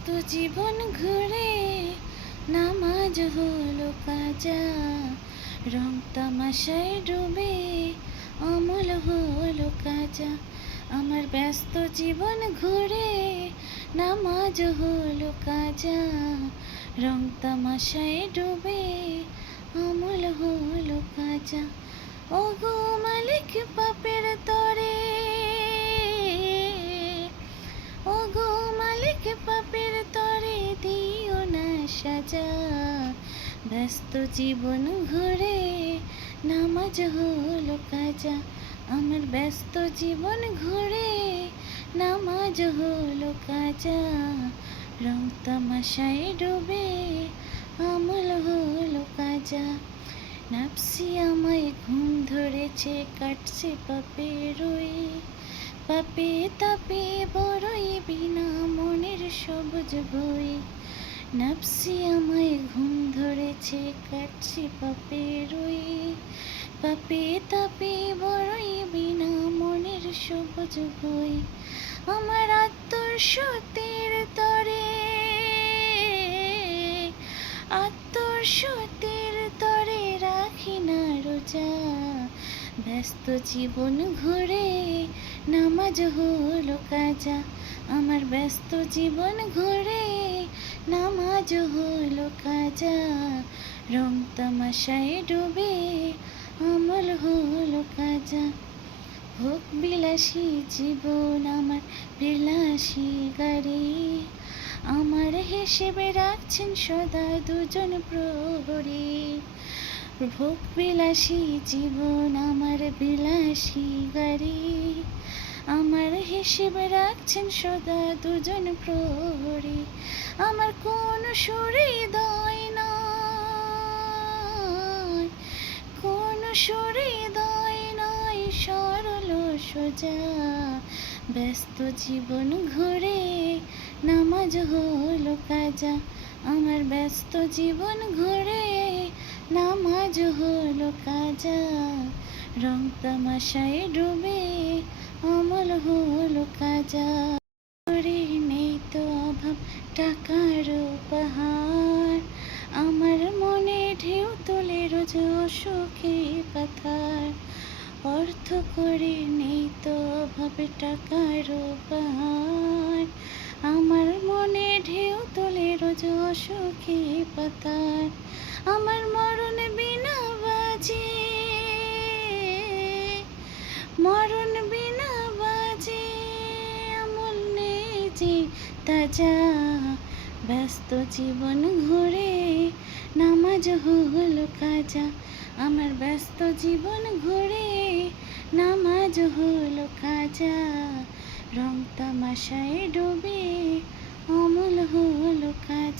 ব্যস্ত জীবন ঘুরে নামাজ হলো কাজা, রং তামাশায় ডুবে অমল হলো কাজা। আমার ব্যস্ত জীবন ঘুরে নামাজ হলো কাজা, রং তামাশায় ডুবে অমল হলো কাজা। ওগো মালিক পাপের তরে, ওগো মালিক পাপের তরে দিও না সাজা। ব্যস্ত জীবন ঘুরে নামাজ হলো কাজা, আমার ব্যস্ত জীবন ঘুরে নামাজ হলো কাজা, রং তামাশায় ডুবে আমল হলো কাজা। নাফসি আমায় ঘুম ধরেছে, কাটছে পাপের রই, পাপে তাপে বড়ই বিনা মনের সবুজ বই। নাফসি আমায় ঘুম ধরেছে, কাটছে পাপের রই, পাপে তাপে বড়ই বিনা মনের সবুজ বই। আমার আত্মর সতের তরে, আত্মর সতের তরে রাখি না রোজা। ব্যস্ত জীবন ঘুরে নামাজ হলো কাজা, আমার ব্যস্ত জীবন ঘুরে নামাজ হলো কাজা, রং তামাশায় ডুবে আমল হলো কাজা। ভোগ বিলাসী জীবন আমার বিলাসী গাড়ি, আমার হিসেবে রাখছেন সদা দুজন প্রহরী। ভোগ বিলাসী জীবন আমার বিলাসী গাড়ি, আমার হিসেবে রাখছেন সদা দুজন প্রহরী। আমার কোন হৃদয় নয়, কোন হৃদয় নয় সরল সোজা। ব্যস্ত জীবন ঘুরে নামাজ হলো কাজা, আমার ব্যস্ত জীবন ঘুরে নামাজ হলো কাজা, রং তামাশায় ডুবে অমল হলো কাজা। নেই তো অভাব টাকার পাহাড়, আমার মনে ঢেউ তোলে রোজ অসুখে পাথার। অর্থ করে নেই তো অভাব টাকার পাহাড়, আমার মনে ঢেউ তোলে রোজ অসুখে পাথার। আমার মরণ বিনা বাজে, মরণ বিনা বাজে আমল নেই যে তাজা। ব্যস্ত জীবন ঘুরে নামাজ হলো কাজা, আমার ব্যস্ত জীবন ঘুরে নামাজ হলো কাজা, রং তামাশায় ডুবে অমল হলো কাজা।